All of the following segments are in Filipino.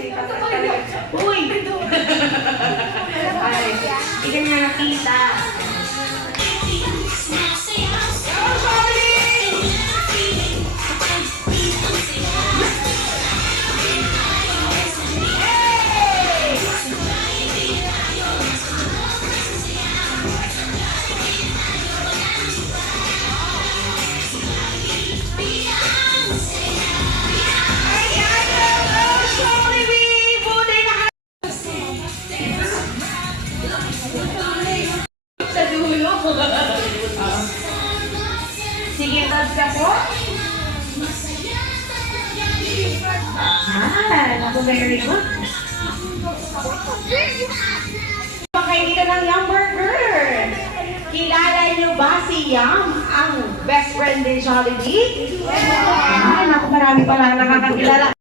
Uy! Ay, hindi nga nakita. Sige, tabs ka po. Ako very good. Kayo dito ng Yum Burger. Kilala niyo ba si Yum, ang best friend ni Jollibee? Naku, marami pala nakakakilala.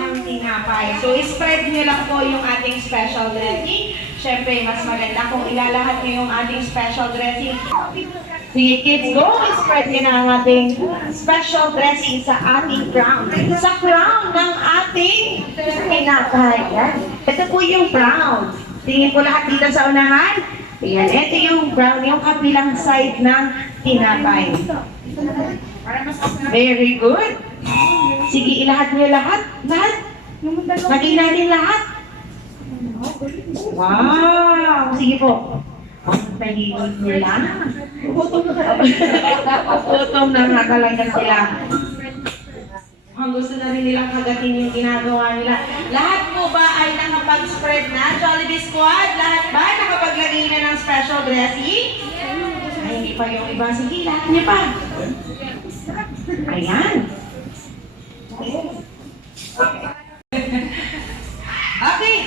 Ng tinapay. So, spread niyo lang po yung ating special dressing. Siyempre, mas maganda kung ilalahat niyo yung ating special dressing. Sige, kids, go! Spread niyo na ang ating special dressing sa ating crown. Sa crown ng ating tinapay. Yan. Ito po yung crown. Tingin po lahat dito sa unahan. Ayan. Ito yung crown, yung kabilang side ng tinapay. Very good. Sige, ilahat niyo lahat. Lahat. Maging natin lahat. Wow! Sige po. Pahihod nila. Gutom na nakalaga sila. Ang gusto na rin nilang kagatin yung ginagawa nila. Lahat po ba ay nakapag-spread na? Jollibee Squad, lahat ba nakapaglagay na ng special dressing? Ay, hindi pa yung iba. Sige, lahat niyo pa. Ayan. Okay.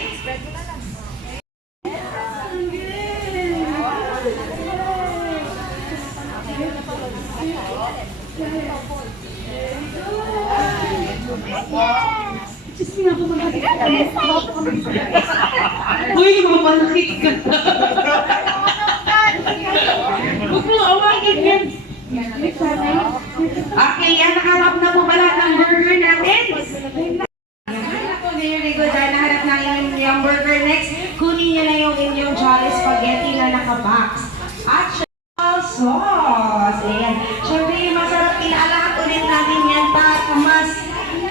Uy, mamalakit ka. Huwag mo awagin yan. Okay, yan. Nakalap na po pala ng burger natin. Very good. Dahil nahanap na yung burger next, kunin nyo na yung inyong Jolly Spaghetti na nakabox. At sauce. Ayan. Siyempre, masarap. Ilaalahat ulit natin yan para mas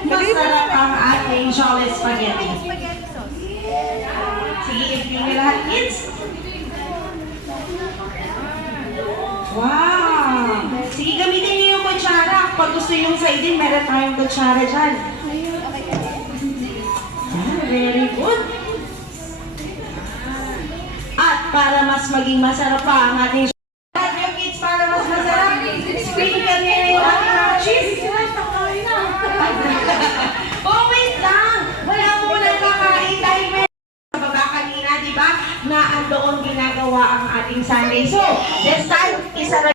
masarap ang ating Jolly Spaghetti. Sige, i-bring nyo lahat, kids. Wow! Sige, gamitin nyo yung kutsara. Pag gusto yung side-in, meron tayong kutsara dyan. Very good. At para mas maging masarap pa ang ating yung kids, para mas masarap, sprinkle nyo yung ating mga cheese. Oh, wait lang! Wala mo walang kakain dahil may baba kanina, di ba? Na andoon ginagawa ang ating Sunday. So, this time, isa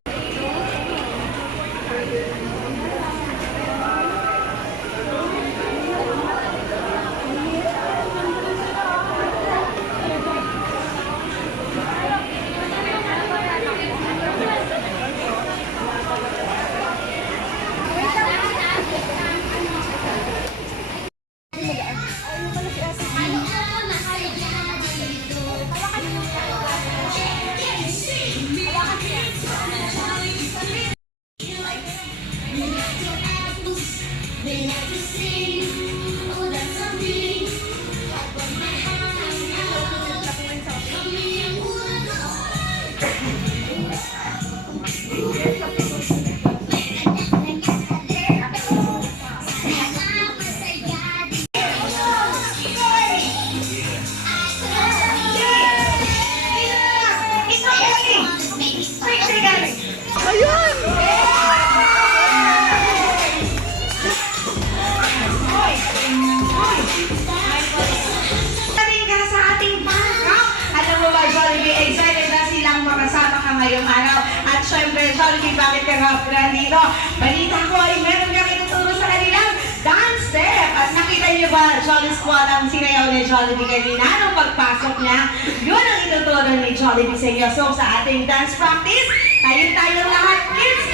ngayong araw. At syempre, Jollibee, bakit ka nga dito? Balita ko ay meron kang ituturo sa kanilang dance step. At nakita niyo ba, Jolly Squad, ang sinayaw ni Jollibee kanina nung pagpasok niya? Yun ang ituturo ni Jollibee sa inyo. So, sa ating dance practice, tayong lahat, kids!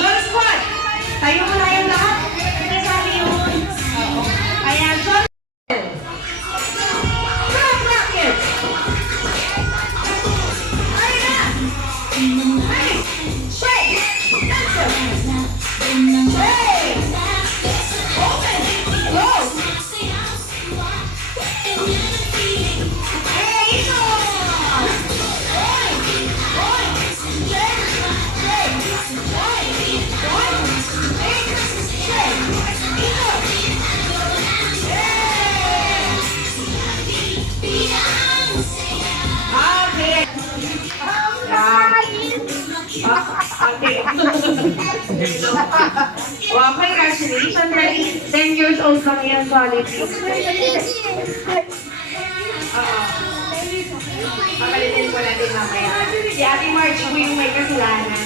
Jolly Squad! Tayong lahat! Sinasabi yun. Ayan, Jollibee! ate. Wow, congratulations. 10 years old lang yan, Jollibee. Oo. Papalitin ko natin mamaya. Si Ate Marge po yung may kasalanan.